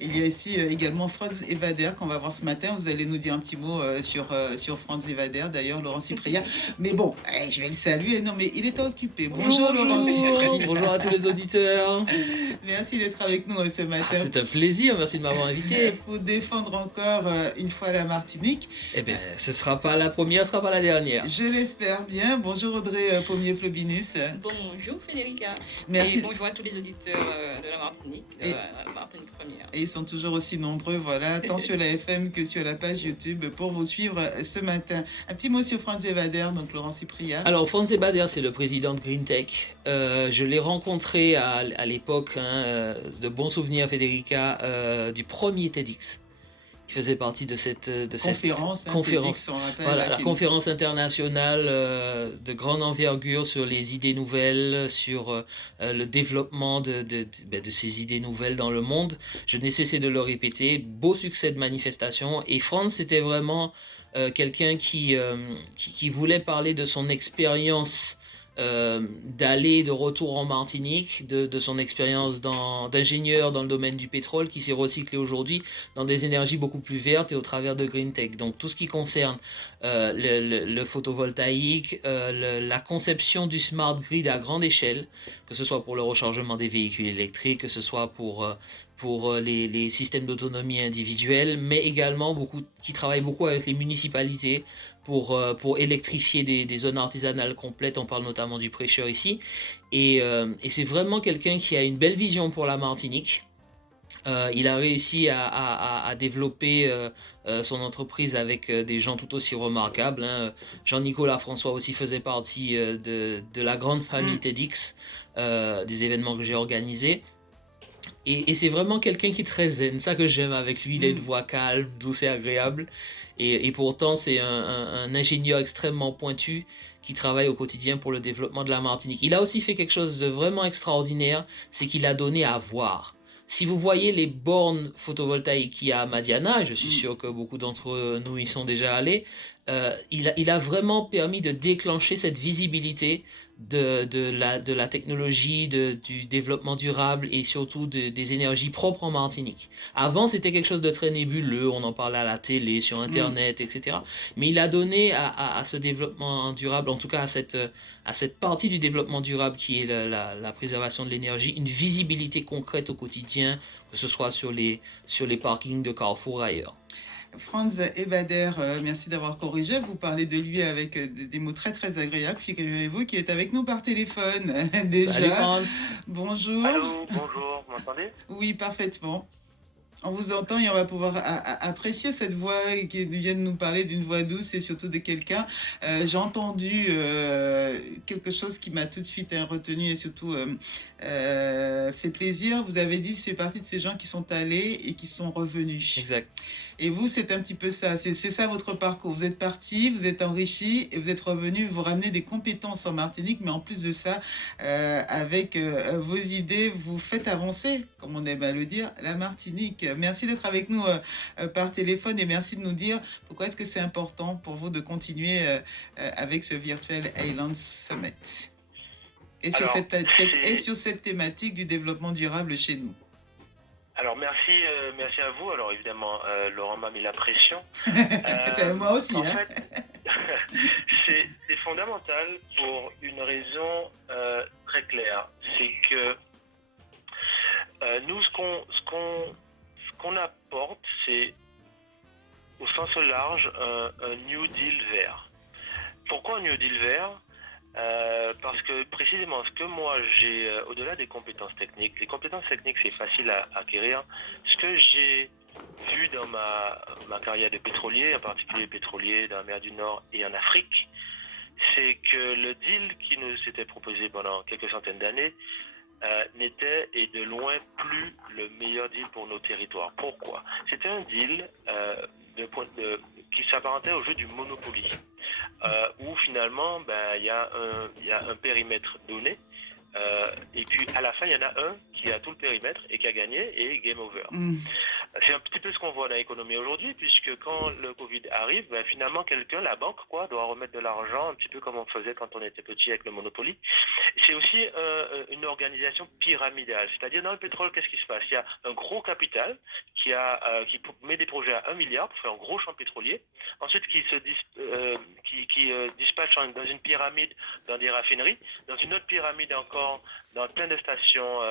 Il y a ici également Franz Evader qu'on va voir ce matin. Vous allez nous dire un petit mot sur Franz Evader, d'ailleurs, Laurent Cyprien. Mais bon, je vais le saluer. Non, mais il est occupé. Bonjour, Bonjour Laurent bonjour, Cyprien. bonjour à tous les auditeurs. Merci d'être avec nous ce Ah, matin c'est un plaisir, merci de m'avoir invité. pour défendre encore une fois la Martinique. Eh bien, ce sera pas la première, ce sera pas la dernière. Je l'espère bien. Bonjour Audrey Pommier-Flobinus. Bonjour Federica. Merci. Et bonjour à tous les auditeurs de la Martinique, Martinique Première. Et ils sont toujours aussi nombreux, voilà, tant sur la FM que sur la page YouTube pour vous suivre ce matin. Un petit mot sur Franz Evader, donc Laurent Cyprien. Alors, Franz Ebader, c'est le président de GreenTech. Je l'ai rencontré à l'époque, de bons souvenirs, Federica, du premier TEDx. Il faisait partie de cette conférence. TEDx, on rappelle, voilà, la conférence internationale de grande envergure sur les idées nouvelles, sur le développement de ces idées nouvelles dans le monde. Je n'ai cessé de le répéter. Beau succès de manifestation. Et Franz, c'était vraiment quelqu'un qui voulait parler de son expérience d'aller de retour en Martinique, de son expérience d'ingénieur dans le domaine du pétrole qui s'est recyclé aujourd'hui dans des énergies beaucoup plus vertes et au travers de Green Tech. Donc tout ce qui concerne le photovoltaïque, la conception du smart grid à grande échelle, que ce soit pour le rechargement des véhicules électriques, que ce soit pour les systèmes d'autonomie individuelle, mais également qui travaille beaucoup avec les municipalités pour électrifier des zones artisanales complètes. On parle notamment du prêcheur ici. Et c'est vraiment quelqu'un qui a une belle vision pour la Martinique. Il a réussi à développer son entreprise avec des gens tout aussi remarquables. Jean-Nicolas François aussi faisait partie de la grande famille TEDx, des événements que j'ai organisés. Et c'est vraiment quelqu'un qui est très zen, ça que j'aime avec lui. Il a une voix calme, douce et agréable. Et pourtant, c'est un ingénieur extrêmement pointu qui travaille au quotidien pour le développement de la Martinique. Il a aussi fait quelque chose de vraiment extraordinaire, c'est qu'il a donné à voir. Si vous voyez les bornes photovoltaïques qu'il y a à Madiana, et je suis sûr que beaucoup d'entre nous y sont déjà allés, il a vraiment permis de déclencher cette visibilité de la technologie, du développement durable et surtout des énergies propres en Martinique. Avant, c'était quelque chose de très nébuleux, on en parlait à la télé, sur Internet, etc. Mais il a donné à ce développement durable, en tout cas à cette partie du développement durable qui est la préservation de l'énergie, une visibilité concrète au quotidien, que ce soit sur les parkings de Carrefour ou ailleurs. Franz Ebader, merci d'avoir corrigé. Vous parlez de lui avec des mots très très agréables. Figurez-vous qu'il est avec nous par téléphone déjà. Salut Franz. Bonjour. Allô, bonjour, vous m'entendez? Oui, parfaitement. On vous entend et on va pouvoir apprécier cette voix qui vient de nous parler d'une voix douce et surtout de quelqu'un. J'ai entendu quelque chose qui m'a tout de suite retenu et surtout fait plaisir. Vous avez dit que c'est partie de ces gens qui sont allés et qui sont revenus. Exact. Et vous, c'est un petit peu ça. C'est ça votre parcours. Vous êtes parti, vous êtes enrichi et vous êtes revenu. Vous ramenez des compétences en Martinique, mais en plus de ça, avec vos idées, vous faites avancer, comme on aime à le dire, la Martinique. Merci d'être avec nous par téléphone et merci de nous dire pourquoi est-ce que c'est important pour vous de continuer avec ce Virtual Island Summit et sur cette thématique du développement durable chez nous. Alors merci à vous. Alors évidemment, Laurent m'a mis la pression. Moi aussi. En fait, c'est fondamental pour une raison très claire. C'est que nous, ce qu'on apporte, c'est au sens large un New Deal vert. Pourquoi un New Deal vert ? Parce que précisément ce que moi j'ai, au-delà des compétences techniques, les compétences techniques c'est facile à acquérir. Ce que j'ai vu dans ma carrière de pétrolier, en particulier pétrolier dans la mer du Nord et en Afrique, c'est que le deal qui nous s'était proposé pendant quelques centaines d'années n'était et de loin plus le meilleur deal pour nos territoires. Pourquoi ? C'était un deal qui s'apparentait au jeu du Monopoly. Où finalement il y a un périmètre donné et puis à la fin il y en a un qui a tout le périmètre et qui a gagné et game over. C'est un petit peu ce qu'on voit dans l'économie aujourd'hui, puisque quand le Covid arrive, ben, finalement, la banque, quoi, doit remettre de l'argent, un petit peu comme on faisait quand on était petit avec le Monopoly. C'est aussi une organisation pyramidale. C'est-à-dire, dans le pétrole, qu'est-ce qui se passe? Il y a un gros capital qui met des projets à 1 milliard pour faire un gros champ pétrolier. Ensuite, qui dispatche dans une pyramide dans des raffineries, dans une autre pyramide encore dans plein de stations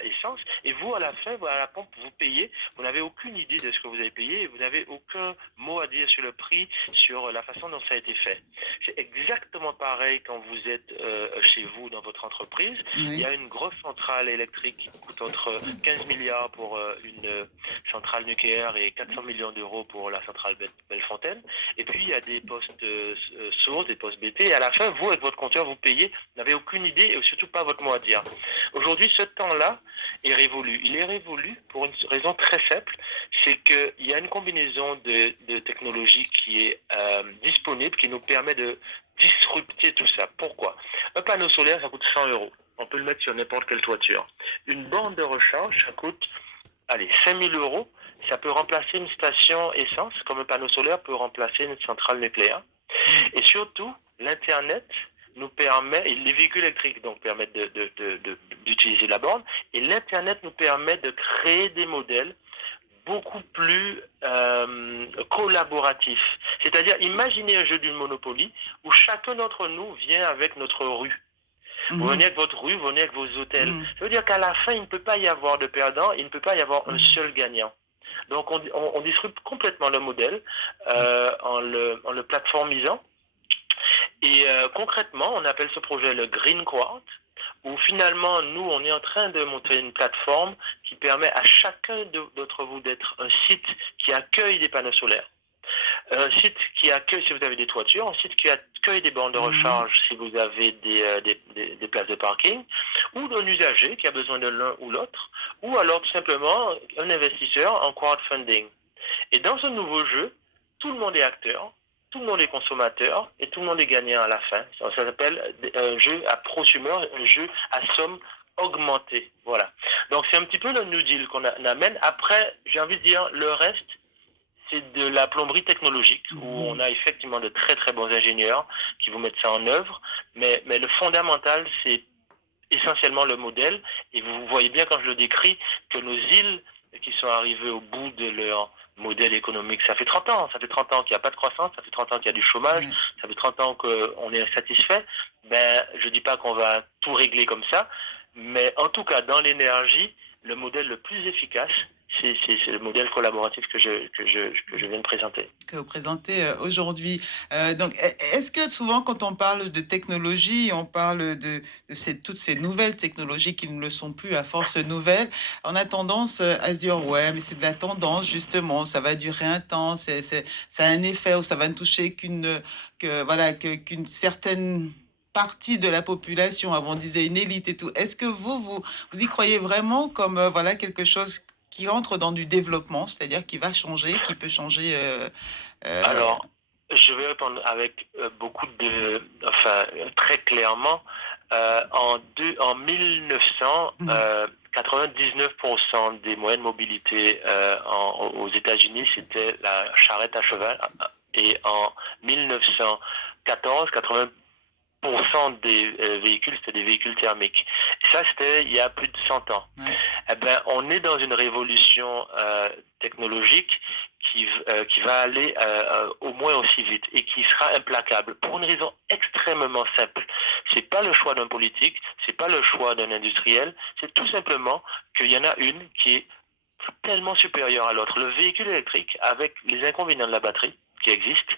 essence. Et vous, à la fin, à la pompe, vous payez. Vous n'avez aucune idée de ce que vous avez payé et vous n'avez aucun mot à dire sur le prix, sur la façon dont ça a été fait. C'est exactement pareil quand vous êtes chez vous, dans votre entreprise. Oui. Il y a une grosse centrale électrique qui coûte entre 15 milliards pour une centrale nucléaire et 400 millions d'euros pour la centrale Bellefontaine. Et puis, il y a des postes sourds, des postes BT. Et à la fin, vous, avec votre compteur, vous payez. Vous n'avez aucune idée et surtout pas votre mot à dire. Aujourd'hui, ce temps-là est révolu. Il est révolu pour une raison très simple, c'est qu'il y a une combinaison de technologies qui est disponible, qui nous permet de disrupter tout ça. Pourquoi? Un panneau solaire, ça coûte 100 euros. On peut le mettre sur n'importe quelle toiture. Une borne de recharge, ça coûte 5 000 euros. Ça peut remplacer une station essence, comme un panneau solaire peut remplacer une centrale nucléaire. Et surtout, l'Internet nous permet, et les véhicules électriques donc permettent d'utiliser la borne, et l'Internet nous permet de créer des modèles beaucoup plus collaboratifs. C'est-à-dire, imaginez un jeu du Monopoly où chacun d'entre nous vient avec notre rue. Vous venez avec votre rue, vous venez avec vos hôtels. Ça veut dire qu'à la fin, il ne peut pas y avoir de perdant, il ne peut pas y avoir un seul gagnant. Donc, on disrupte complètement le modèle en le plateformisant. Et concrètement, on appelle ce projet le Green Quart, où finalement, nous, on est en train de monter une plateforme qui permet à chacun d'entre vous d'être un site qui accueille des panneaux solaires, un site qui accueille si vous avez des toitures, un site qui accueille des bornes de recharge si vous avez des places de parking, ou d'un usager qui a besoin de l'un ou l'autre, ou alors tout simplement un investisseur en crowdfunding. Et dans ce nouveau jeu, tout le monde est acteur, tout le monde est consommateur et tout le monde est gagnant à la fin. Ça s'appelle un jeu à prosumer, un jeu à somme augmentée. Voilà. Donc c'est un petit peu le New Deal qu'on amène. Après, j'ai envie de dire, le reste, c'est de la plomberie technologique, où on a effectivement de très très bons ingénieurs qui vous mettent ça en œuvre. Mais le fondamental, c'est essentiellement le modèle. Et vous voyez bien quand je le décris que nos îles qui sont arrivées au bout de leur modèle économique, ça fait 30 ans. Ça fait 30 ans qu'il n'y a pas de croissance, ça fait 30 ans qu'il y a du chômage, ça fait 30 ans qu'on est insatisfait. Je ne dis pas qu'on va tout régler comme ça, mais en tout cas, dans l'énergie, le modèle le plus efficace, c'est le modèle collaboratif que je viens de présenter. Que vous présentez aujourd'hui. Donc, est-ce que souvent, quand on parle de technologie, on parle de toutes ces nouvelles technologies qui ne le sont plus à force nouvelle, on a tendance à se dire, ouais, mais c'est de la tendance, justement, ça va durer un temps, ça a un effet, ou ça va ne toucher qu'une certaine partie de la population. Avant, on disait une élite et tout. Est-ce que vous y croyez vraiment comme quelque chose qui entre dans du développement, c'est-à-dire qui va changer, qui peut changer Alors, je vais répondre avec très clairement. En 1900, 99% des moyens de mobilité aux États-Unis, c'était la charrette à cheval. Et en 1914, 80% des véhicules, c'était des véhicules thermiques. Et ça, c'était il y a plus de 100 ans. On est dans une révolution technologique qui va aller au moins aussi vite et qui sera implacable pour une raison extrêmement simple. C'est pas le choix d'un politique, c'est pas le choix d'un industriel, c'est tout simplement qu'il y en a une qui est tellement supérieure à l'autre. Le véhicule électrique, avec les inconvénients de la batterie qui existe,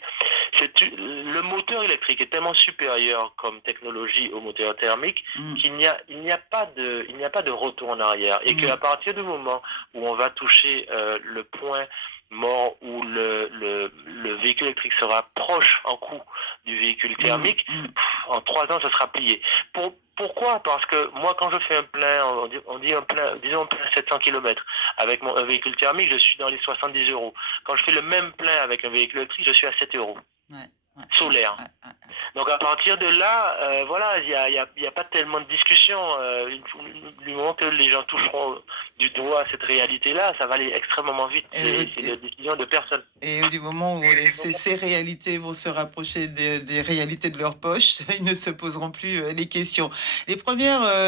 le moteur électrique est tellement supérieur comme technologie au moteur thermique qu'il n'y a pas de retour en arrière, et qu'à partir du moment où on va toucher le point mort où le véhicule électrique sera proche en coût du véhicule thermique, en 3 ans, ça sera plié. Pourquoi? Parce que moi, quand je fais un plein, disons un plein 700 km avec un véhicule thermique, je suis dans les 70 euros. Quand je fais le même plein avec un véhicule électrique, je suis à 7 euros. solaire. Donc à partir de là, voilà, il y a pas tellement de discussion. Du moment que les gens toucheront du doigt cette réalité-là, ça va aller extrêmement vite. C'est la décision de personne. Et du moment où ces réalités vont se rapprocher des réalités de leur poche, ils ne se poseront plus les questions. Les premières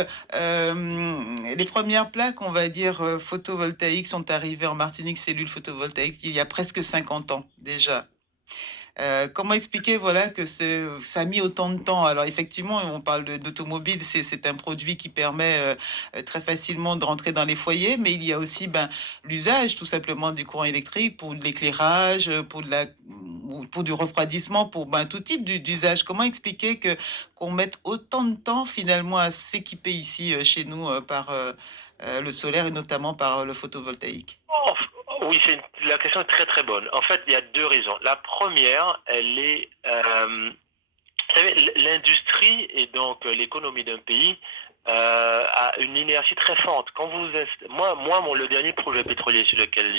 plaques, on va dire, photovoltaïques sont arrivées en Martinique, cellules photovoltaïques, il y a presque 50 ans déjà. Comment expliquer voilà, que ça a mis autant de temps? Alors effectivement, on parle d'automobile, c'est un produit qui permet très facilement de rentrer dans les foyers, mais il y a aussi l'usage tout simplement du courant électrique pour de l'éclairage, pour du refroidissement, pour tout type d'usage. Comment expliquer qu'on mette autant de temps finalement à s'équiper ici chez nous par le solaire et notamment par le photovoltaïque? Oui, la question est très très bonne. En fait, il y a deux raisons. La première, elle est, vous savez, l'industrie et donc l'économie d'un pays a une inertie très forte. Quand le dernier projet pétrolier sur lequel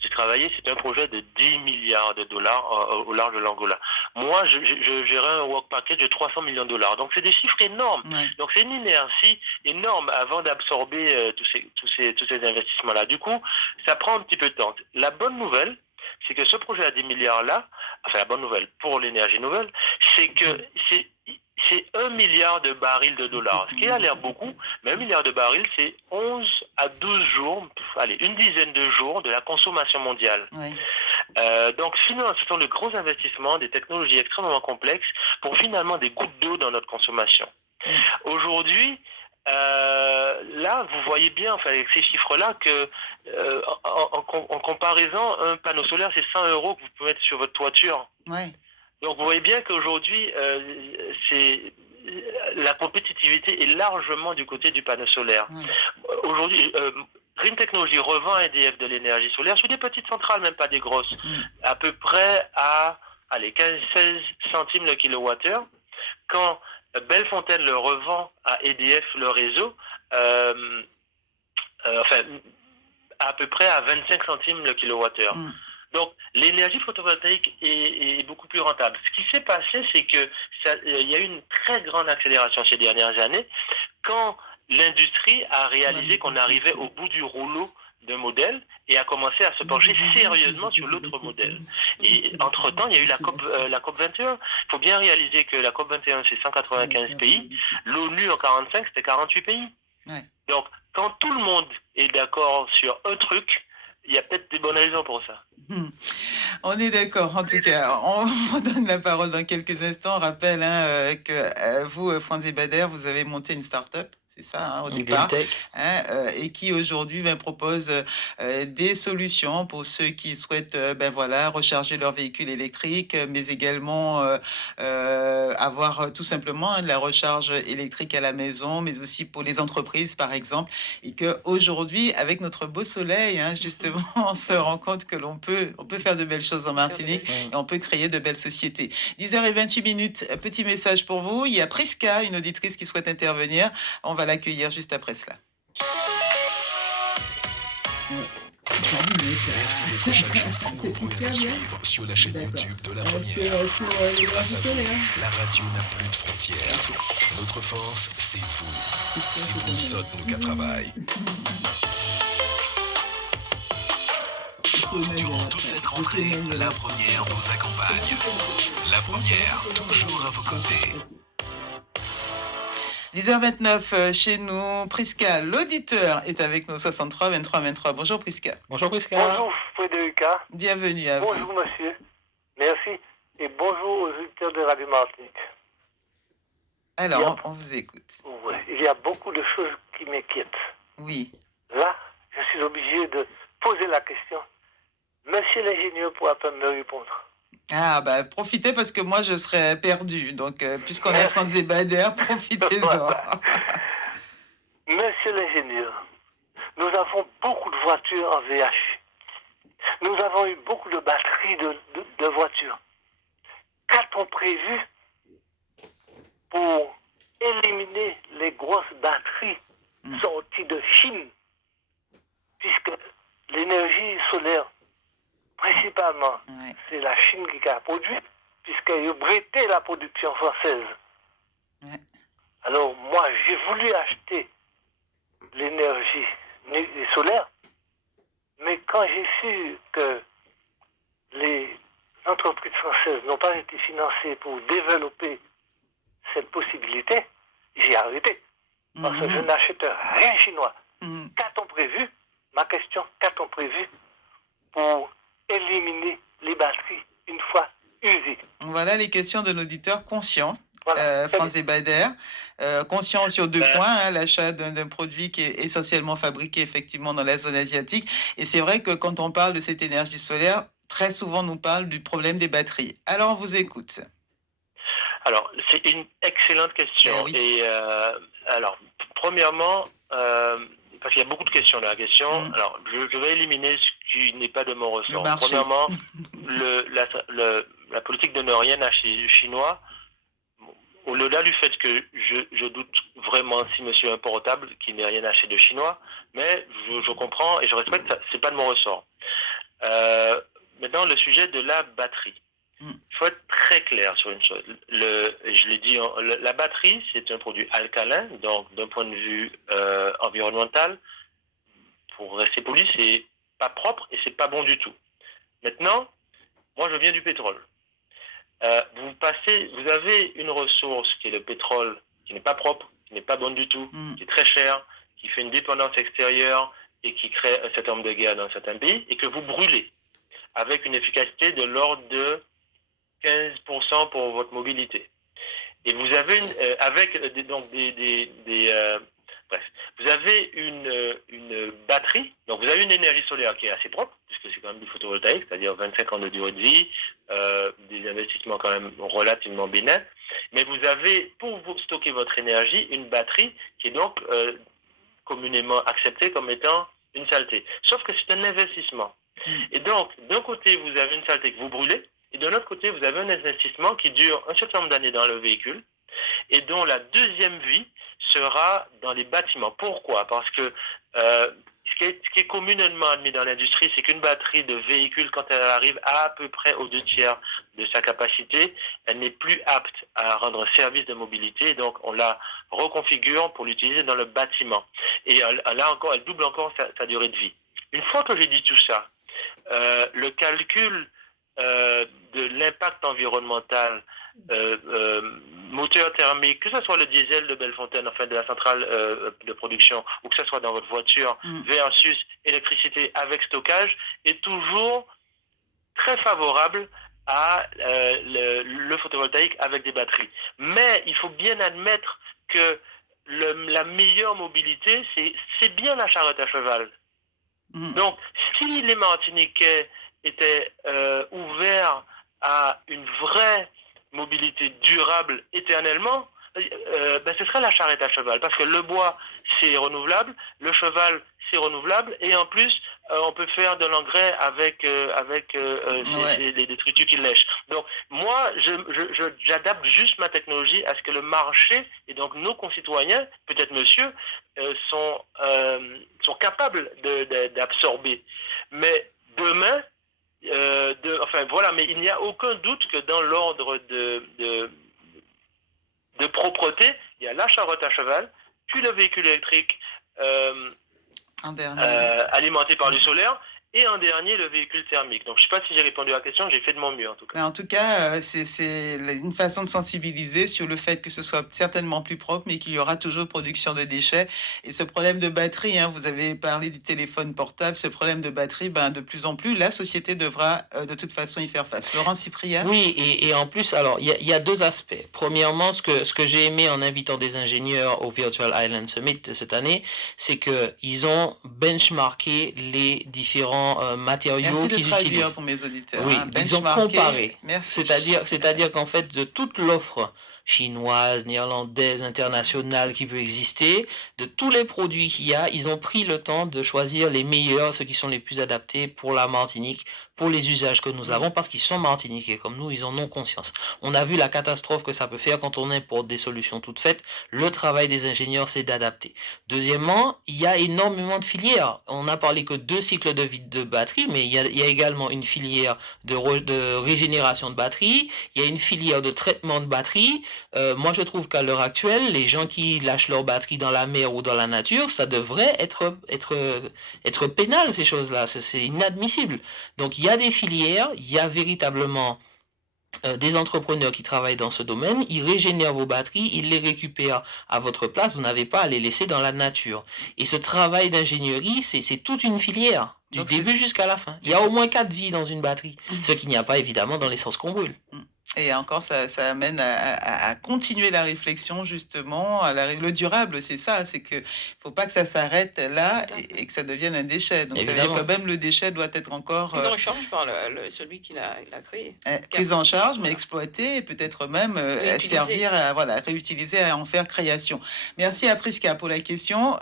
j'ai travaillé, c'est un projet de 10 milliards de dollars au large de l'Angola. Moi, je gérais un work package de 300 millions de dollars. Donc, c'est des chiffres énormes. Ouais. Donc, c'est une inertie énorme avant d'absorber tous ces investissements-là. Du coup, ça prend un petit peu de temps. La bonne nouvelle, c'est que ce projet à 10 milliards-là, enfin la bonne nouvelle pour l'énergie nouvelle, c'est que c'est 1 milliard de barils de dollars, ce qui a l'air beaucoup, mais 1 milliard de barils, c'est 11 à 12 jours, une dizaine de jours de la consommation mondiale. Oui. Donc finalement, ce sont de gros investissements, des technologies extrêmement complexes pour finalement des gouttes d'eau dans notre consommation. Aujourd'hui, là, vous voyez bien, enfin, avec ces chiffres-là, que en comparaison, un panneau solaire, c'est 100 € que vous pouvez mettre sur votre toiture. Ouais. Donc, vous voyez bien qu'aujourd'hui, la compétitivité est largement du côté du panneau solaire. Aujourd'hui, Green Technology revend à EDF de l'énergie solaire sur des petites centrales, même pas des grosses, à peu près à 15-16 centimes le kilowattheure. Quand Bellefontaine le revend à EDF, le réseau, à peu près à 25 centimes le kilowattheure. Donc, l'énergie photovoltaïque est beaucoup plus rentable. Ce qui s'est passé, c'est que il y a eu une très grande accélération ces dernières années quand l'industrie a réalisé qu'on arrivait au bout du rouleau d'un modèle et a commencé à se pencher sérieusement sur l'autre modèle. Et entre-temps, il y a eu la COP 21. Il faut bien réaliser que la COP 21, c'est 195 pays. L'ONU en 45, c'était 48 pays. Ouais. Donc, quand tout le monde est d'accord sur un truc, il y a peut-être des bonnes raisons pour ça. On est d'accord. En tout cas, on vous donne la parole dans quelques instants. On rappelle que vous, Franz et Bader, vous avez monté une start-up. C'est ça, au départ, et qui aujourd'hui propose des solutions pour ceux qui souhaitent recharger leur véhicule électrique, mais également avoir tout simplement de la recharge électrique à la maison, mais aussi pour les entreprises, par exemple, et qu'aujourd'hui, avec notre beau soleil, justement, on se rend compte que on peut faire de belles choses en Martinique et on peut créer de belles sociétés. 10h28, petit message pour vous. Il y a Prisca, une auditrice qui souhaite intervenir. On va l'accueillir juste après cela. Merci d'être chaque jour nombreux à nous suivre sur la chaîne YouTube de La Première. Grâce à vous, la radio n'a plus de frontières. Notre force, c'est vous. C'est pour ça nous qu'à travail. Durant toute cette rentrée, La Première vous accompagne. La Première, toujours à vos côtés. 10h29 chez nous, Prisca, l'auditeur, est avec nous, 63 23 23. Bonjour Prisca. Bonjour Prisca. Bonjour Frédérica. Bienvenue à vous. Bonjour monsieur. Merci. Et bonjour aux auditeurs de Radio Martinique. Alors, on vous écoute. Oui, il y a beaucoup de choses qui m'inquiètent. Oui. Là, je suis obligé de poser la question. Monsieur l'ingénieur pourra pas me répondre. Ah, profitez parce que moi, je serais perdu. Donc, puisqu'on a Franz et Bader, profitez-en. Voilà. Monsieur l'ingénieur, nous avons beaucoup de voitures en VH. Nous avons eu beaucoup de batteries de voitures. Qu'a-t-on prévu pour éliminer les grosses batteries sorties de Chine? Puisque l'énergie solaire, principalement, c'est la Chine qui a produit. puisqu'il a brûlé la production française. Ouais. Alors moi, j'ai voulu acheter l'énergie solaire, mais quand j'ai su que les entreprises françaises n'ont pas été financées pour développer cette possibilité, j'ai arrêté. Parce que je n'achète rien chinois. Qu'a-t-on prévu? Ma question, qu'a-t-on prévu pour éliminer les batteries une fois usées? Voilà les questions de l'auditeur conscient. Voilà. Franz Ebader, conscient sur deux points, l'achat d'un produit qui est essentiellement fabriqué effectivement dans la zone asiatique. Et c'est vrai que quand on parle de cette énergie solaire, très souvent on nous parle du problème des batteries. Alors on vous écoute. Alors, c'est une excellente question. Oui. Et alors, premièrement, parce qu'il y a beaucoup de questions dans la question, alors je vais éliminer ce qui n'est pas de mon ressort. Premièrement, la politique de ne rien acheter chinois, au-delà du fait que je doute vraiment si monsieur est importable qu'il n'ait rien acheté de chinois, mais je comprends et je respecte, c'est pas de mon ressort. Maintenant, le sujet de la batterie. Il faut être très clair sur une chose. Je l'ai dit, la batterie, c'est un produit alcalin, donc d'un point de vue environnemental, pour rester poli, c'est pas propre et c'est pas bon du tout. Maintenant, moi je viens du pétrole. Vous avez une ressource qui est le pétrole, qui n'est pas propre, qui n'est pas bonne du tout, qui est très cher, qui fait une dépendance extérieure et qui crée un certain nombre de guerres dans certains pays, et que vous brûlez avec une efficacité de l'ordre de 15% pour votre mobilité. Et vous avez bref, vous avez une batterie, donc vous avez une énergie solaire qui est assez propre, puisque c'est quand même du photovoltaïque, c'est-à-dire 25 ans de durée de vie, des investissements quand même relativement bénins, mais vous avez, pour vous stocker votre énergie, une batterie qui est donc communément acceptée comme étant une saleté. Sauf que c'est un investissement. Et donc, d'un côté, vous avez une saleté que vous brûlez, et de l'autre côté, vous avez un investissement qui dure un certain nombre d'années dans le véhicule et dont la deuxième vie sera dans les bâtiments. Pourquoi? Parce que ce qui est communément admis dans l'industrie, c'est qu'une batterie de véhicule, quand elle arrive à peu près aux 2/3 de sa capacité, elle n'est plus apte à rendre service de mobilité. Donc, on la reconfigure pour l'utiliser dans le bâtiment. Et là encore, elle double encore sa durée de vie. Une fois que j'ai dit tout ça, le calcul de l'impact environnemental, moteur thermique, que ce soit le diesel de Bellefontaine, enfin de la centrale de production, ou que ce soit dans votre voiture, versus électricité avec stockage, est toujours très favorable à le photovoltaïque avec des batteries. Mais il faut bien admettre que la meilleure mobilité, c'est bien la charrette à cheval. Donc, si les Martiniquais étaient ouverts à une vraie mobilité durable éternellement, ce serait la charrette à cheval. Parce que le bois, c'est renouvelable, le cheval, c'est renouvelable, et en plus, on peut faire de l'engrais avec les détritus qui lèchent. Donc, moi, j'adapte juste ma technologie à ce que le marché, et donc nos concitoyens, peut-être monsieur, sont capables d'absorber. Mais demain, mais il n'y a aucun doute que dans l'ordre de propreté, il y a la charrette à cheval, puis le véhicule électrique alimenté par du solaire, et en dernier, le véhicule thermique. Donc, je ne sais pas si j'ai répondu à la question, j'ai fait de mon mieux en tout cas. Mais en tout cas, c'est une façon de sensibiliser sur le fait que ce soit certainement plus propre, mais qu'il y aura toujours production de déchets. Et ce problème de batterie, vous avez parlé du téléphone portable, ce problème de batterie, de plus en plus, la société devra de toute façon y faire face. Laurent Cyprien? Oui, et en plus, alors, il y a deux aspects. Premièrement, ce que j'ai aimé en invitant des ingénieurs au Virtual Island Summit cette année, c'est qu'ils ont benchmarké les différents matériaux qu'ils utilisent. Pour mes auditeurs. Oui, ils ont comparé. C'est-à-dire qu'en fait, de toute l'offre chinoise, néerlandaise, internationale qui peut exister, de tous les produits qu'il y a, ils ont pris le temps de choisir les meilleurs, ceux qui sont les plus adaptés pour la Martinique, pour les usages que nous avons parce qu'ils sont martiniquais comme nous, ils en ont conscience. On a vu la catastrophe que ça peut faire quand on importe des solutions toutes faites. Le travail des ingénieurs, c'est d'adapter. Deuxièmement, il y a énormément de filières. On n'a parlé que 2 cycles de vie de batterie, mais il y a également une filière de régénération de batterie, il y a une filière de traitement de batterie. Moi, je trouve qu'à l'heure actuelle, les gens qui lâchent leur batterie dans la mer ou dans la nature, ça devrait être pénal, ces choses-là. C'est inadmissible. Donc, il y a des filières, il y a véritablement des entrepreneurs qui travaillent dans ce domaine, ils régénèrent vos batteries, ils les récupèrent à votre place, vous n'avez pas à les laisser dans la nature. Et ce travail d'ingénierie, c'est toute une filière, du début jusqu'à la fin. Il y a au moins 4 vies dans une batterie, ce qu'il n'y a pas évidemment dans l'essence qu'on brûle. Et encore, ça amène à continuer la réflexion, justement, le durable, c'est ça, c'est qu'il ne faut pas que ça s'arrête là et que ça devienne un déchet. Donc, ça veut dire que même le déchet doit être encore... Pris en charge par celui qui l'a créé. Pris en charge, mais exploité et peut-être même servir à réutiliser, à en faire création. Merci à Prisca pour la question.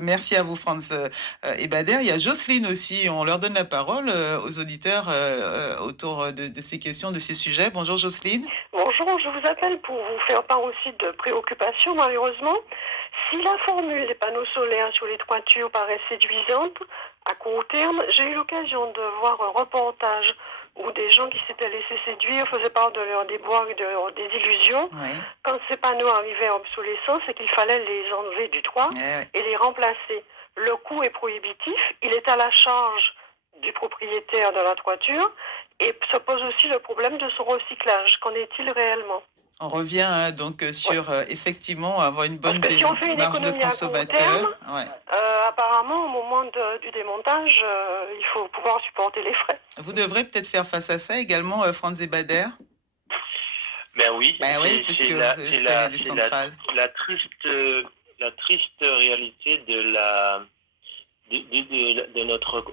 Merci à vous, Franz et Bader. Il y a Jocelyne aussi, on leur donne la parole aux auditeurs autour de ces questions, de ces sujets. Bonjour Jocelyne. Bonjour, je vous appelle pour vous faire part aussi de préoccupations, malheureusement. Si la formule des panneaux solaires sur les toitures paraît séduisante, à court terme, j'ai eu l'occasion de voir un reportage où des gens qui s'étaient laissés séduire faisaient part de leurs déboires et de leurs désillusions. Oui. Quand ces panneaux arrivaient à obsolescence, c'est qu'il fallait les enlever du toit et les remplacer. Le coût est prohibitif, il est à la charge du propriétaire de la toiture et se pose aussi le problème de son recyclage. Qu'en est-il réellement ? On revient donc sur effectivement avoir une bonne si on fait une marge de consommateur. Apparemment, au moment du démontage, il faut pouvoir supporter les frais. Vous devrez peut-être faire face à ça également, Franz et Bader. Ben oui, c'est la triste réalité de notre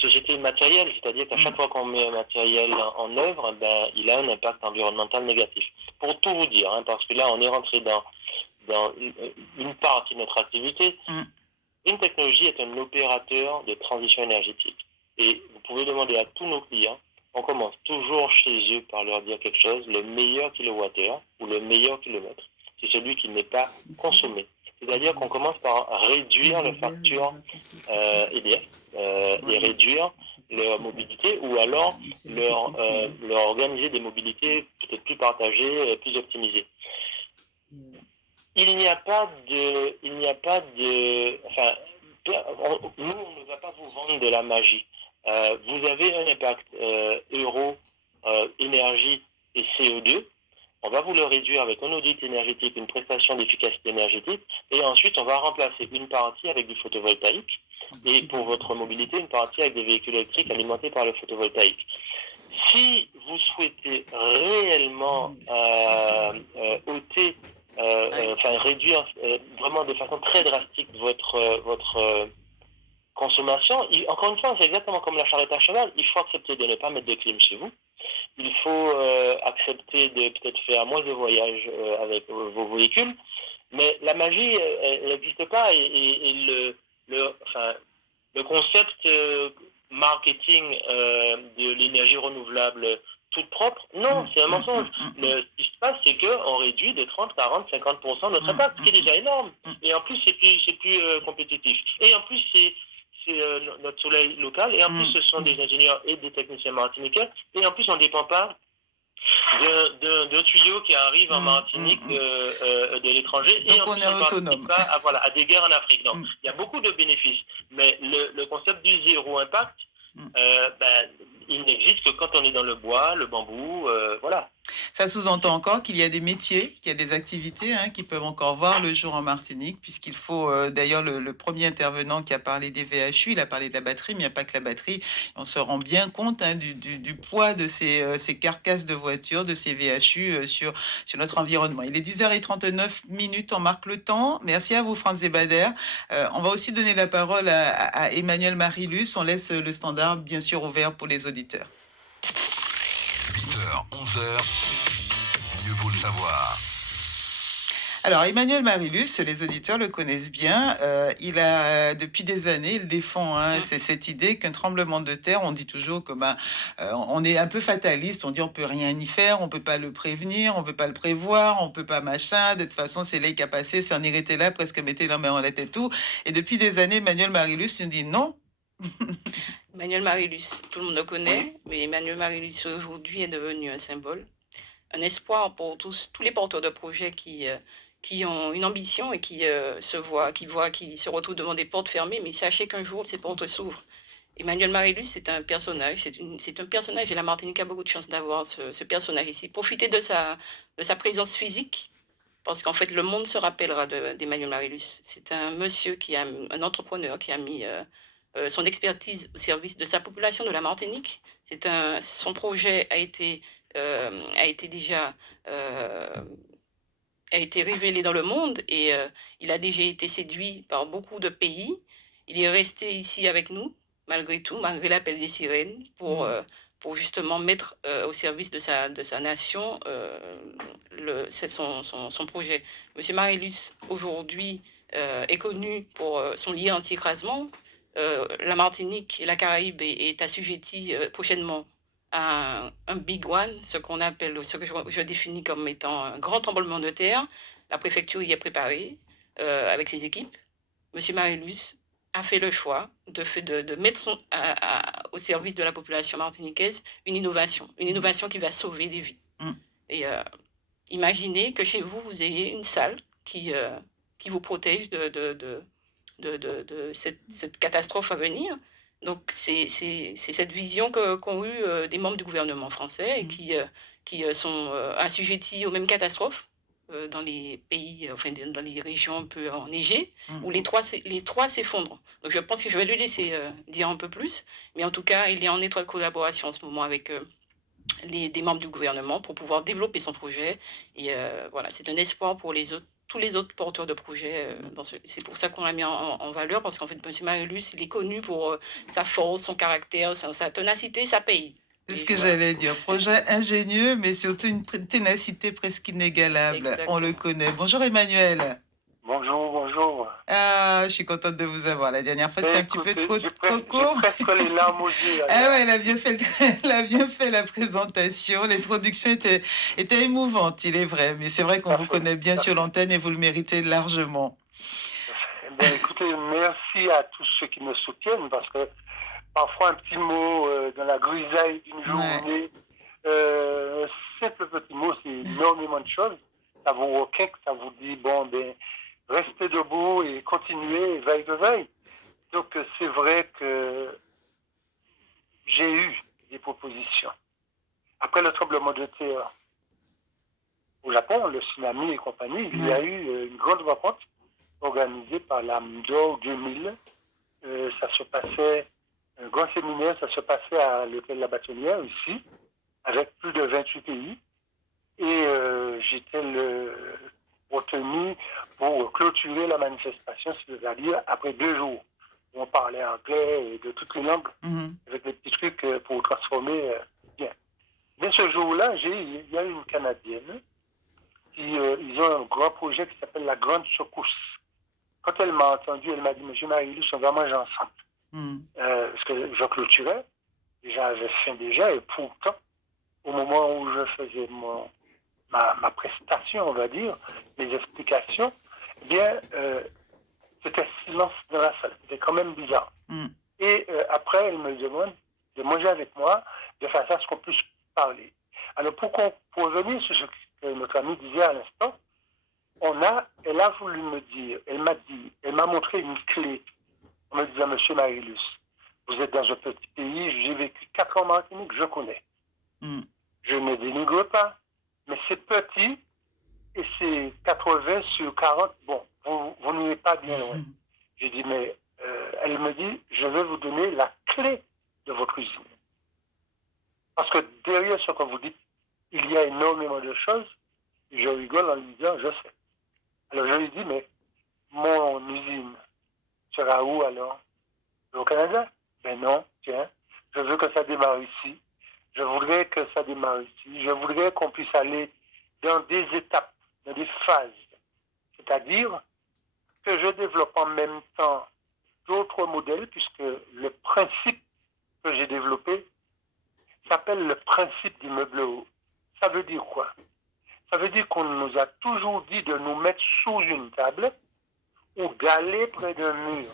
société matérielle, c'est-à-dire qu'à chaque fois qu'on met un matériel en œuvre, il a un impact environnemental négatif. Pour tout vous dire, parce que là, on est rentré dans une partie de notre activité. Green Technology est un opérateur de transition énergétique. Et vous pouvez demander à tous nos clients, on commence toujours chez eux par leur dire quelque chose, le meilleur kilowattheure ou le meilleur kilomètre, c'est celui qui n'est pas consommé. C'est-à-dire qu'on commence par réduire les factures EDF et réduire leur mobilité ou alors leur organiser des mobilités peut-être plus partagées, plus optimisées. Nous, on ne va pas vous vendre de la magie. Vous avez un impact euro, énergie et CO2. On va vous le réduire avec un audit énergétique, une prestation d'efficacité énergétique, et ensuite on va remplacer une partie avec du photovoltaïque, et pour votre mobilité, une partie avec des véhicules électriques alimentés par le photovoltaïque. Si vous souhaitez réellement réduire vraiment de façon très drastique votre consommation, encore une fois, c'est exactement comme la charrette à cheval, il faut accepter de ne pas mettre de clim chez vous. Il faut accepter de peut-être faire moins de voyages avec vos véhicules, mais la magie, elle n'existe pas et le concept marketing de l'énergie renouvelable toute propre, non, c'est un mensonge. Ce qui se passe, c'est qu'on réduit de 30, 40, 50% notre impact, ce qui est déjà énorme. Et en plus, c'est plus compétitif. Et en plus, c'est notre soleil local, et en plus ce sont des ingénieurs et des techniciens martiniquais, et en plus on ne dépend pas d'un tuyau qui arrive en Martinique de l'étranger, et donc en on plus est autonome. Pas à des guerres en Afrique. Donc il y a beaucoup de bénéfices, mais le concept du zéro impact, il n'existe que quand on est dans le bois, le bambou, voilà. Ça sous-entend encore qu'il y a des métiers, qu'il y a des activités qui peuvent encore voir le jour en Martinique, puisqu'il faut, d'ailleurs, le premier intervenant qui a parlé des VHU, il a parlé de la batterie, mais il n'y a pas que la batterie. On se rend bien compte du poids de ces carcasses de voitures, de ces VHU sur notre environnement. Il est 10h39, on marque le temps. Merci à vous, Franz et Bader. On va aussi donner la parole à Emmanuel Marilus. On laisse le standard, bien sûr, ouvert pour les auditeurs. 8h, 11h, mieux vaut le savoir. Alors, Emmanuel Marilus, les auditeurs le connaissent bien. Il a, depuis des années, il défend c'est cette idée qu'un tremblement de terre, on dit toujours que on est un peu fataliste, on dit on peut rien y faire, on peut pas le prévenir, on peut pas le prévoir, on peut pas machin. De toute façon, c'est là qui a passé, c'est en irrité là, presque mettez la main en la tête tout. Et depuis des années, Emmanuel Marilus nous dit non. Emmanuel Marilus, tout le monde le connaît, mais Emmanuel Marilus aujourd'hui est devenu un symbole, un espoir pour tous les porteurs de projets qui ont une ambition et qui se retrouvent devant des portes fermées, mais sachez qu'un jour, ces portes s'ouvrent. Emmanuel Marilus, c'est un personnage, c'est un personnage, et la Martinique a beaucoup de chance d'avoir ce personnage ici. Profitez de sa présence physique, parce qu'en fait, le monde se rappellera d'Emmanuel Marilus. C'est un monsieur, un entrepreneur qui a mis son expertise au service de sa population, de la Martinique. Son projet a été révélé dans le monde et il a déjà été séduit par beaucoup de pays. Il est resté ici avec nous, malgré tout, malgré l'appel des sirènes, pour justement mettre au service de sa nation son projet. Monsieur Marilus, aujourd'hui, est connu pour son lien anti-écrasement. La Martinique et la Caraïbe est assujettie prochainement à un big one, ce que je définis comme étant un grand tremblement de terre. La préfecture y est préparée avec ses équipes. Monsieur Marilus a fait le choix de mettre au service de la population martiniquaise une innovation qui va sauver des vies. Et imaginez que chez vous, vous ayez une salle qui vous protège de cette catastrophe à venir. Donc, c'est cette vision qu'ont eu des membres du gouvernement français et qui sont assujettis aux mêmes catastrophes dans les pays, enfin, dans les régions un peu enneigées, où les trois s'effondrent. Donc, je pense que je vais lui laisser dire un peu plus, mais en tout cas, il est en étroite collaboration en ce moment avec des membres du gouvernement pour pouvoir développer son projet. Et voilà, c'est un espoir pour tous les autres porteurs de projets. C'est pour ça qu'on l'a mis en valeur, parce qu'en fait, M. Marilus, il est connu pour sa force, son caractère, sa ténacité, sa paye. C'est ce que j'allais dire. Projet ingénieux, mais surtout une ténacité presque inégalable. Exactement. On le connaît. Bonjour Emmanuel. Bonjour. Ah, je suis contente de vous avoir. La dernière fois, c'était un petit peu trop court. J'ai presque les larmes aux yeux. Ah ouais, elle a bien fait la présentation. L'introduction était émouvante, il est vrai. Mais c'est vrai qu'on vous connaît bien sur l'antenne et vous le méritez largement. Ben, écoutez, merci à tous ceux qui me soutiennent, parce que parfois un petit mot dans la grisaille d'une journée, simple petit mot, c'est énormément de choses. Ça vous requête, ça vous dit, bon, ben, restez debout et continuez, veille de veille. Donc, c'est vrai que j'ai eu des propositions. Après le tremblement de terre au Japon, le tsunami et compagnie, il y a eu une grande rencontre organisée par la MDOR 2000. Ça se passait, un grand séminaire, ça se passait à l'hôtel La Bâtonnière, ici, avec plus de 28 pays. Et j'étais retenu pour clôturer la manifestation, c'est-à-dire après 2 jours. On parlait anglais et de toutes les langues, avec des petits trucs pour transformer bien. Mais ce jour-là, il y a une Canadienne ils ont un grand projet qui s'appelle la Grande Secousse. Quand elle m'a entendu, elle m'a dit, Monsieur Marilus, on va manger ensemble. Parce que je clôturais, j'avais faim déjà, et pourtant, au moment où je faisais ma prestation, on va dire, mes explications, eh bien, c'était silence dans la salle. C'était quand même bizarre. Et après, elle me demande de manger avec moi, de façon à ce qu'on puisse parler. Alors, pour revenir sur ce que notre ami disait à l'instant, elle a voulu me dire, elle m'a montré une clé en me disant, Monsieur Marilus, vous êtes dans un petit pays, j'ai vécu 4 ans en Martinique, je connais. Je ne dénigre pas, mais c'est petit et c'est 80 sur 40, bon, vous n'êtes pas bien loin. J'ai dit, mais elle me dit, je vais vous donner la clé de votre usine. Parce que derrière ce que vous dites, il y a énormément de choses. Je rigole en lui disant, je sais. Alors je lui dis, mais mon usine sera où alors? Au Canada? Ben non, tiens, je veux que ça démarre ici. Je voudrais que ça démarre ici. Je voudrais qu'on puisse aller dans des étapes, dans des phases. C'est-à-dire que je développe en même temps d'autres modèles, puisque le principe que j'ai développé s'appelle le principe du meuble haut. Ça veut dire quoi? Ça veut dire qu'on nous a toujours dit de nous mettre sous une table ou d'aller près d'un mur.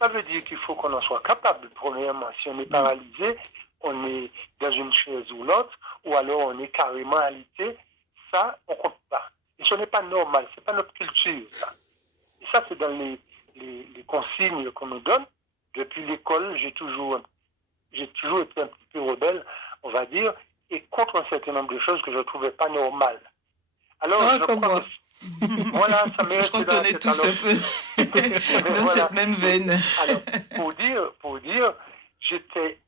Ça veut dire qu'il faut qu'on en soit capable. Premièrement, si on est paralysé, on est dans une chaise roulante, ou alors on est carrément alité, ça, on ne compte pas. Et ce n'est pas normal, ce n'est pas notre culture, ça. Et ça, c'est dans les consignes qu'on nous donne. Depuis l'école, j'ai toujours été un petit peu rebelle, on va dire, et contre un certain nombre de choses que je ne trouvais pas normales. Alors, je comme moi. Voilà, ça m'est je crois qu'on est tous un peu dans cette même veine. Alors, pour dire, j'étais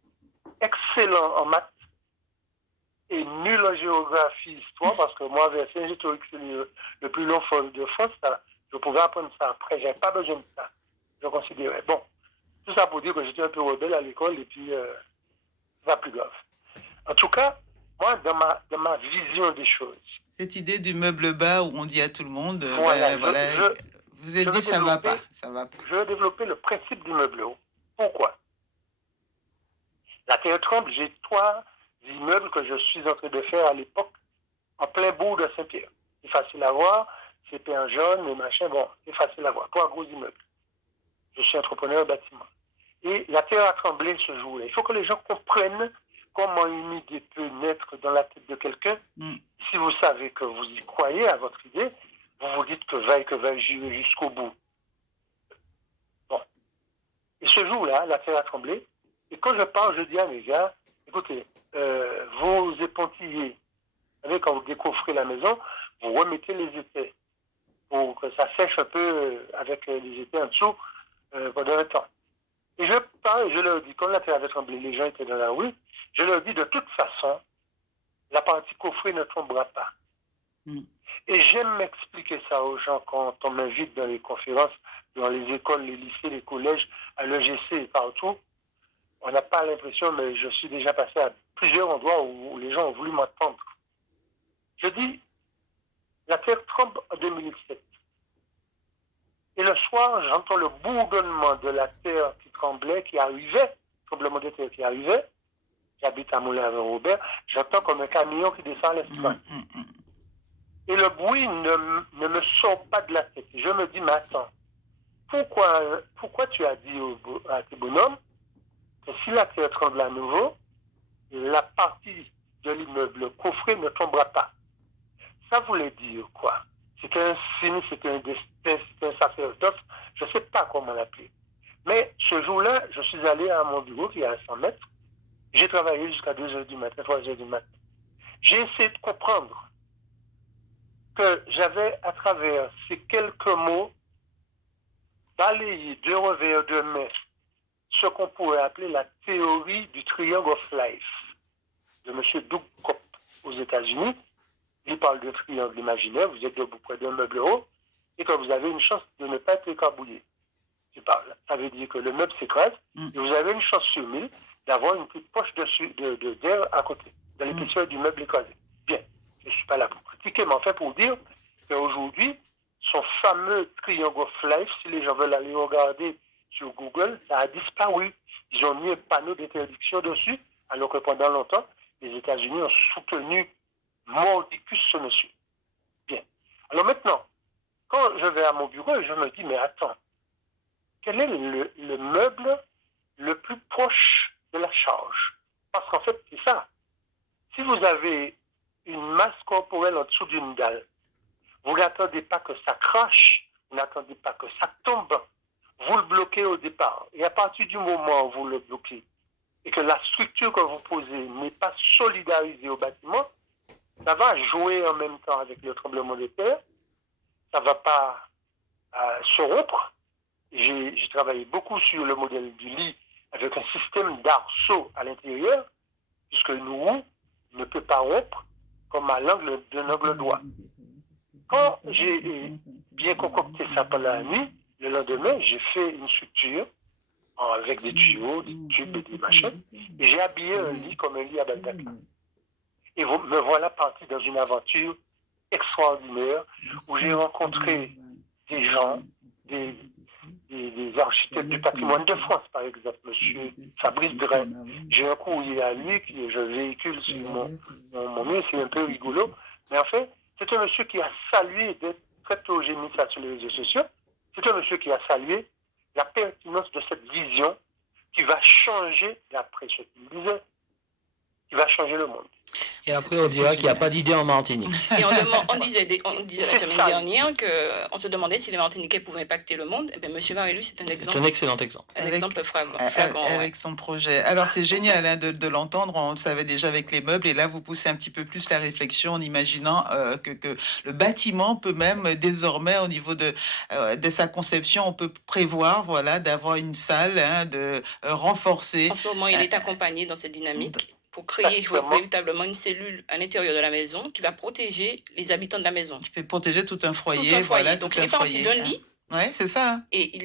excellent en maths et nul en géographie, histoire, parce que moi, Vercingétorix, c'est le plus long de France, ça, je pouvais apprendre ça après, j'avais pas besoin de ça. Je considérais. Bon, tout ça pour dire que j'étais un peu rebelle à l'école et puis, c'est pas plus grave. En tout cas, moi, dans ma vision des choses. Cette idée du meuble bas où on dit à tout le monde, voilà, vous êtes dit ça va pas. Je vais développer le principe du meuble haut. Pourquoi? La Terre tremble, j'ai 3 immeubles que je suis en train de faire à l'époque en plein bourg de Saint-Pierre. C'est facile à voir, c'est peint jaune, et machin, bon, c'est facile à voir. 3 gros immeubles. Je suis entrepreneur bâtiment. Et la Terre a tremblé ce jour-là. Il faut que les gens comprennent comment une idée peut naître dans la tête de quelqu'un. Si vous savez que vous y croyez à votre idée, vous vous dites que va j'irai jusqu'au bout. Bon. Et ce jour-là, la terre a tremblé. Et quand je parle, je dis à mes gars, écoutez, vous épontillez. Vous savez, quand vous décoffrez la maison, vous remettez les étais pour que ça sèche un peu avec les étais en dessous pendant un temps. Et je parle, je leur dis, quand la terre avait tremblé, les gens étaient dans la rue, je leur dis, de toute façon, la partie coffrée ne tombera pas. Et j'aime m'expliquer ça aux gens quand on m'invite dans les conférences, dans les écoles, les lycées, les collèges, à l'EGC et partout. On n'a pas l'impression, mais je suis déjà passé à plusieurs endroits où les gens ont voulu m'entendre. Je dis, la terre tremble en 2007. Et le soir, j'entends le bourdonnement de la terre qui tremblait, qui arrivait, tremblement de terre qui arrivait. J'habite à Moulin-Robert, j'entends comme un camion qui descend à l'Espagne. Et le bruit ne me sort pas de la tête. Je me dis, mais attends, pourquoi tu as dit à tes bonhommes que si la terre tremble à nouveau, la partie de l'immeuble coffré ne tombera pas? Ça voulait dire quoi? C'était un signe, c'était un destin, c'était un sacerdoce, je ne sais pas comment l'appeler. Mais ce jour-là, je suis allé à mon bureau qui est à 100 mètres. J'ai travaillé jusqu'à 2h du matin, 3h du matin. J'ai essayé de comprendre que j'avais, à travers ces quelques mots, balayé de revers de main ce qu'on pourrait appeler la théorie du triangle of life de M. Doug Cope aux États-Unis. Il parle de triangle imaginaire, vous êtes debout près d'un meuble haut et que vous avez une chance de ne pas être écrabouillé. Ça veut dire que le meuble s'écrase et vous avez une chance sur 1000 d'avoir une petite poche d'air à côté, de l'épaisseur du meuble écrasé. Bien, je ne suis pas là pour critiquer, mais en fait pour dire qu'aujourd'hui, son fameux triangle of life, si les gens veulent aller regarder sur Google, ça a disparu. Ils ont mis un panneau d'interdiction dessus, alors que pendant longtemps, les États-Unis ont soutenu mordicus ce monsieur. Bien. Alors maintenant, quand je vais à mon bureau, je me dis, mais attends, quel est le meuble le plus proche de la charge? Parce qu'en fait, c'est ça. Si vous avez une masse corporelle en dessous d'une dalle, vous n'attendez pas que ça crache, vous n'attendez pas que ça tombe, vous le bloquez au départ. Et à partir du moment où vous le bloquez, et que la structure que vous posez n'est pas solidarisée au bâtiment, ça va jouer en même temps avec le tremblement de terre, ça ne va pas se rompre. J'ai travaillé beaucoup sur le modèle du lit avec un système d'arceaux à l'intérieur, puisque le roue ne peut pas rompre comme à l'angle d'un angle droit. Quand j'ai bien concocté ça pendant la nuit, le lendemain, j'ai fait une structure avec des tuyaux, des tubes et des machins, et j'ai habillé un lit comme un lit à Baldac. Et me voilà parti dans une aventure extraordinaire où j'ai rencontré des gens, des architectes du patrimoine de France, par exemple, M. Fabrice Drey. J'ai un courrier à lui que je véhicule sur mon mur, c'est un peu rigolo. Mais en fait, c'est un monsieur qui a salué, d'être très tôt, j'ai mis ça sur les réseaux sociaux, c'est un monsieur qui a salué la pertinence de cette vision qui va changer, d'après ce qu'il disait, qui va changer le monde. Et après, on dira qu'il n'y a pas d'idée en Martinique. Et on disait la semaine dernière qu'on se demandait si les Martiniquais pouvaient impacter le monde. Et bien, M. Marilus, c'est un exemple. C'est un excellent exemple. Un exemple flagrant. Avec son projet. Alors, c'est génial hein, de l'entendre. On le savait déjà avec les meubles. Et là, vous poussez un petit peu plus la réflexion en imaginant que le bâtiment peut même, désormais, au niveau de sa conception, on peut prévoir d'avoir une salle, hein, de renforcer. En ce moment, il est accompagné dans cette dynamique pour créer véritablement une cellule à l'intérieur de la maison qui va protéger les habitants de la maison. Qui peut protéger tout un foyer. Voilà, donc, il est parti d'un lit. Oui, c'est ça. Et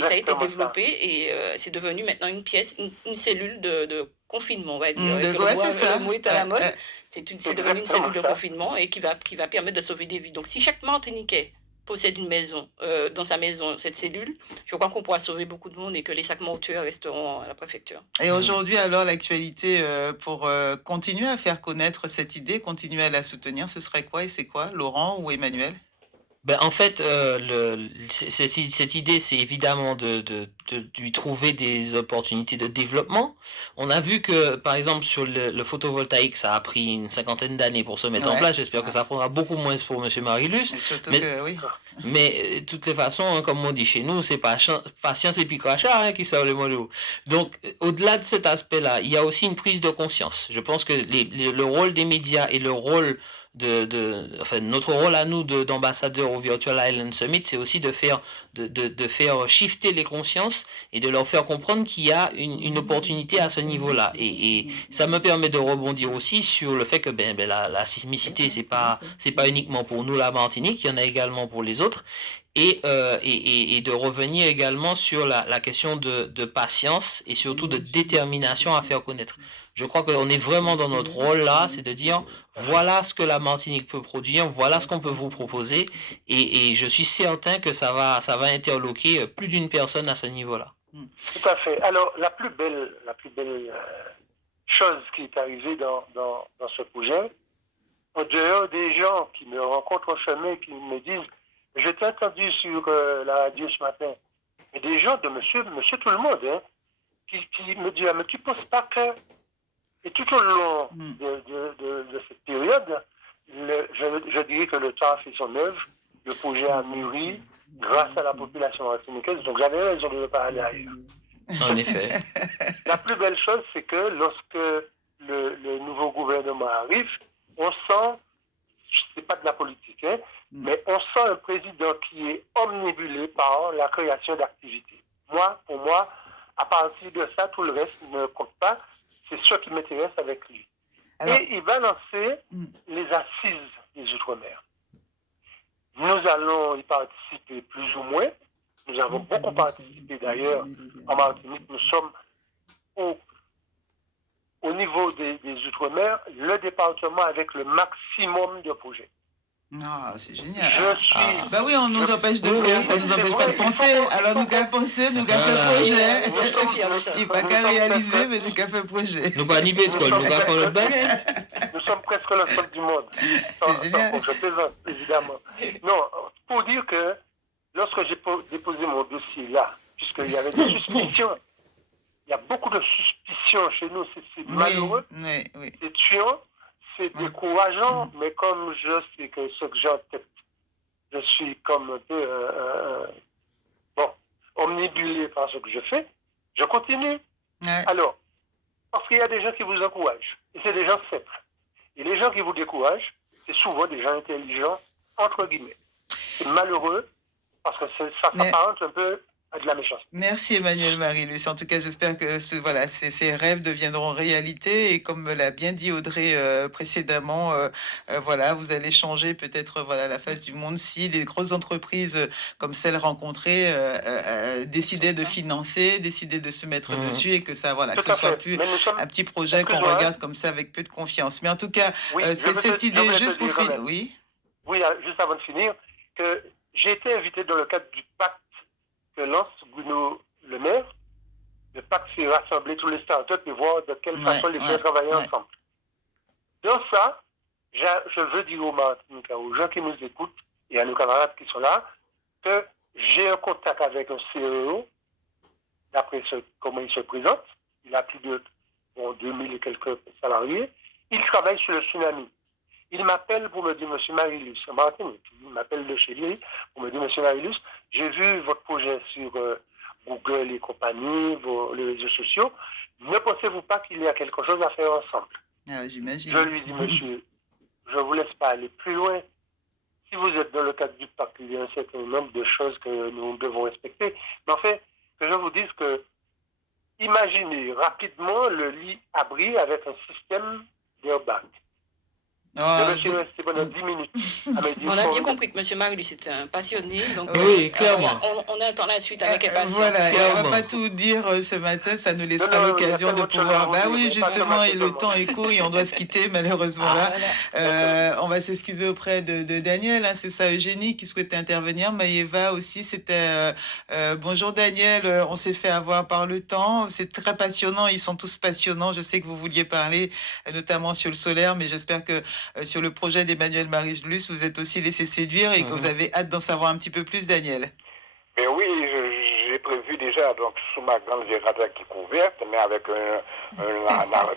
ça a été développé et c'est devenu maintenant une pièce, une cellule de confinement, on va dire. Le mot est à la mode. C'est devenu une cellule de confinement et qui va permettre de sauver des vies. Donc, si chaque Martiniquais possède une maison, dans sa maison, cette cellule, je crois qu'on pourra sauver beaucoup de monde et que les sacs mortuaires resteront à la préfecture. Et aujourd'hui, alors, l'actualité pour continuer à faire connaître cette idée, continuer à la soutenir, ce serait quoi et c'est quoi, Laurent ou Emmanuel? En fait, cette idée, c'est évidemment de lui trouver des opportunités de développement. On a vu que, par exemple, sur le photovoltaïque, ça a pris une 50aine d'années pour se mettre en place. J'espère que ça prendra beaucoup moins pour M. Marilus. Mais de toutes les façons, hein, comme on dit chez nous, c'est pas patience et puis crachat hein, qui sort le mot. Donc, au-delà de cet aspect-là, il y a aussi une prise de conscience. Je pense que le rôle des médias et le rôle notre rôle à nous d'ambassadeurs au Virtual Island Summit, c'est aussi de faire shifter les consciences et de leur faire comprendre qu'il y a une opportunité à ce niveau-là. Et ça me permet de rebondir aussi sur le fait que la sismicité, c'est pas uniquement pour nous la Martinique, il y en a également pour les autres. Et de revenir également sur la question de patience et surtout de détermination à faire connaître. Je crois qu'on est vraiment dans notre rôle là, c'est de dire voilà ce que la Martinique peut produire, voilà ce qu'on peut vous proposer et je suis certain que ça va interloquer plus d'une personne à ce niveau-là. Tout à fait. Alors la plus belle chose qui est arrivée dans ce projet, en dehors des gens qui me rencontrent au chemin qui me disent je t'ai entendu sur la radio ce matin, et des gens de monsieur tout le monde hein, qui me disent mais tu ne penses pas que. Et tout au long de cette période, je dirais que le temps a fait son œuvre, le projet a mûri grâce à la population martiniquaise, donc j'avais raison de ne pas aller ailleurs. En effet. La plus belle chose, c'est que lorsque le nouveau gouvernement arrive, on sent, c'est pas de la politique, hein, mais on sent un président qui est omnibulé par la création d'activités. Pour moi, à partir de ça, tout le reste ne compte pas. C'est ce qui m'intéresse avec lui. Alors, et il va lancer les assises des Outre-mer. Nous allons y participer plus ou moins. Nous avons beaucoup participé d'ailleurs en Martinique. Nous sommes au niveau des Outre-mer, le département avec le maximum de projets. Ah, c'est génial. Bah oui, on nous empêche de faire, ça nous empêche pas de penser. Alors nous qu'à penser, nous qu'à faire projet. Il n'est pas qu'à réaliser, mais nous qu'à faire projet. Nous pas ni pétrole, nous qu'à faire le bain. Nous sommes presque le centre du monde. C'est génial. Je plaisante, évidemment. Non, pour dire que lorsque j'ai déposé mon dossier là, puisqu'il y avait des suspicions, il y a beaucoup de suspicions chez nous, c'est malheureux, c'est tuant. C'est décourageant, mais comme je sais que ce que j'ai en tête, je suis comme un peu omnibulé par ce que je fais, je continue. Alors, parce qu'il y a des gens qui vous encouragent, et c'est des gens simples. Et les gens qui vous découragent, c'est souvent des gens intelligents, entre guillemets. C'est malheureux, parce que ça s'apparente un peu à de la méchanceté. Merci Emmanuel Marilus. En tout cas, j'espère que ces rêves deviendront réalité. Et comme l'a bien dit Audrey précédemment, vous allez changer peut-être la face du monde si des grosses entreprises comme celles rencontrées décidaient de financer, décidaient de se mettre dessus et que ça, que ce soit plus un petit projet qu'on regarde comme ça avec peu de confiance. Mais en tout cas, c'est cette idée juste pour finir. Oui. oui, juste avant de finir, que j'ai été invité dans le cadre du pacte que lance Bruno Le Maire. Le pacte, c'est rassembler tous les startups et voir de quelle façon les faire travailler ensemble. Dans ça, je veux dire aux gens qui nous écoutent et à nos camarades qui sont là, que j'ai un contact avec un CEO, d'après comment il se présente. Il a plus de 2000 et quelques salariés. Il travaille sur le tsunami. Il m'appelle pour me dire, Monsieur Marilus, en Martinique, il m'appelle de chez lui pour me dire, Monsieur Marilus, j'ai vu votre projet sur Google et compagnie, les réseaux sociaux. Ne pensez-vous pas qu'il y a quelque chose à faire ensemble? J'imagine. Je lui dis, monsieur, je ne vous laisse pas aller plus loin. Si vous êtes dans le cadre du pacte, il y a un certain nombre de choses que nous devons respecter. Mais en fait, que je vous dise que imaginez rapidement le lit-abri avec un système d'airbag. Je me suis resté pendant 10 minutes. On a bien compris que M. Marilus est un passionné. Donc, oui, clairement. On attend la suite avec impatience. Voilà, on ne va pas tout dire ce matin, ça nous laissera l'occasion de pouvoir... Bah oui, justement, et le temps est court et on doit se quitter malheureusement là. On va s'excuser auprès de Daniel, hein, c'est ça, Eugénie qui souhaitait intervenir. Maëva aussi, c'était... bonjour Daniel, on s'est fait avoir par le temps. C'est très passionnant, ils sont tous passionnants. Je sais que vous vouliez parler notamment sur le solaire, mais j'espère que sur le projet d'Emmanuel Marilus, vous êtes aussi laissé séduire et que vous avez hâte d'en savoir un petit peu plus, Daniel. Mais oui, j'ai prévu déjà, donc sous ma grande véranda qui est couverte, mais avec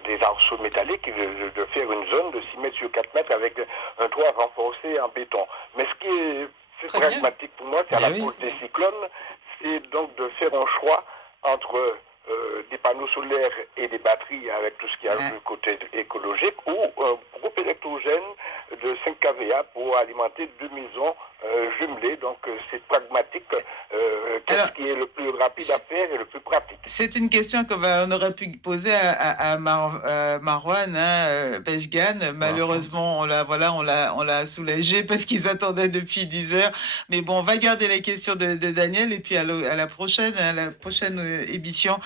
des arceaux métalliques, de faire une zone de 6 mètres sur 4 mètres avec un toit renforcé en béton. Mais ce qui est pragmatique pour moi, c'est à la pause des cyclones, c'est donc de faire un choix entre des panneaux solaires et des batteries avec tout ce qui a le côté écologique, ou un groupe électrogène de 5 kVA pour alimenter 2 maisons jumelées. Donc c'est pragmatique. Qu'est-ce qui est le plus rapide à faire et le plus pratique? C'est une question qu'on aurait pu poser à Marwan Beshgan. Malheureusement, on l'a soulagé parce qu'ils attendaient depuis 10 heures. Mais bon, on va garder les questions de Daniel et puis à la prochaine émission,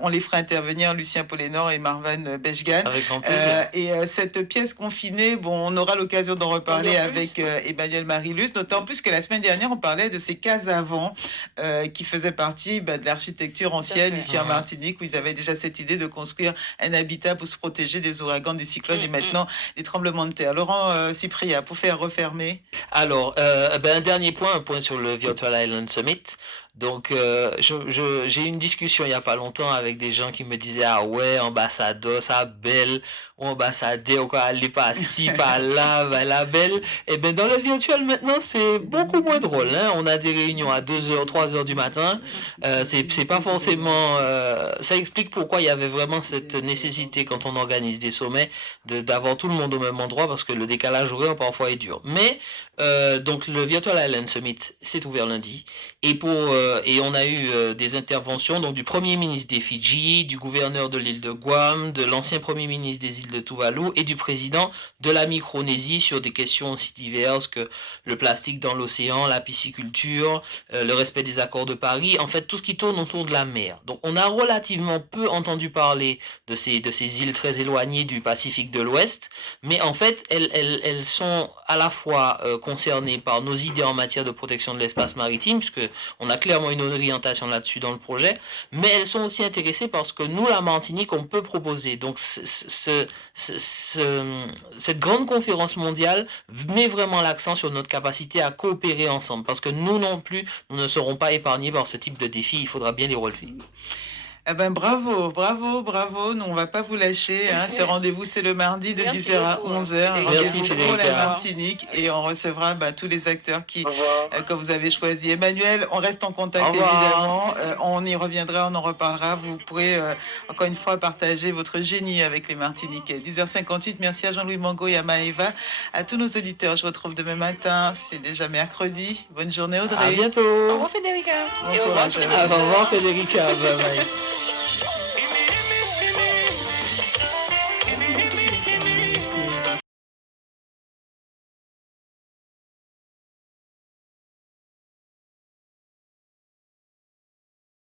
on les fera intervenir, Lucien Polénor et Marwan Beshgan. Avec grand plaisir. Et cette pièce confinée, on aura l'occasion d'en reparler avec Emmanuel Marilus, d'autant plus que la semaine dernière, on parlait de ces cases avant qui faisaient partie de l'architecture ancienne ici en Martinique, où ils avaient déjà cette idée de construire un habitat pour se protéger des ouragans, des cyclones et maintenant des tremblements de terre. Laurent Cypria, pour faire refermer. Alors, un dernier point, un point sur le Virtual Island Summit. Donc, j'ai eu une discussion il n'y a pas longtemps avec des gens qui me disaient « Ah ouais, ambassadeur, ça belle, ou ambassadeur, quoi, elle n'est pas ci, pas là, la belle. » Et bien, dans le virtuel, maintenant, c'est beaucoup moins drôle. Hein. On a des réunions à 2h, 3h du matin. C'est pas forcément... ça explique pourquoi il y avait vraiment cette nécessité, quand on organise des sommets, d'avoir tout le monde au même endroit, parce que le décalage horaire, parfois, est dur. Mais, donc, le Virtual Island Summit, c'est ouvert lundi. Et on a eu des interventions donc, du Premier ministre des Fidji, du gouverneur de l'île de Guam, de l'ancien Premier ministre des îles de Tuvalu et du président de la Micronésie sur des questions aussi diverses que le plastique dans l'océan, la pisciculture, le respect des accords de Paris, en fait tout ce qui tourne autour de la mer. Donc on a relativement peu entendu parler de ces îles très éloignées du Pacifique de l'Ouest, mais en fait elles sont à la fois concernées par nos idées en matière de protection de l'espace maritime, puisque on a clairement une orientation là-dessus dans le projet, mais elles sont aussi intéressées parce que nous, la Martinique, on peut proposer. Donc cette grande conférence mondiale met vraiment l'accent sur notre capacité à coopérer ensemble, parce que nous non plus, nous ne serons pas épargnés par ce type de défis, il faudra bien les relever. Eh ben bravo. Nous, on va pas vous lâcher. Hein. Ce rendez-vous, c'est le mardi de 10h à 11h. Merci pour la Martinique. Et on recevra tous les acteurs que vous avez choisis. Emmanuel, on reste en contact évidemment. On y reviendra, on en reparlera. Vous pourrez encore une fois partager votre génie avec les Martiniquais. 10h58. Merci à Jean-Louis Mango et à Maëva. À tous nos auditeurs, je vous retrouve demain matin. C'est déjà mercredi. Bonne journée Audrey. À bientôt. Au revoir Federica. Au revoir Federica. Bye bye.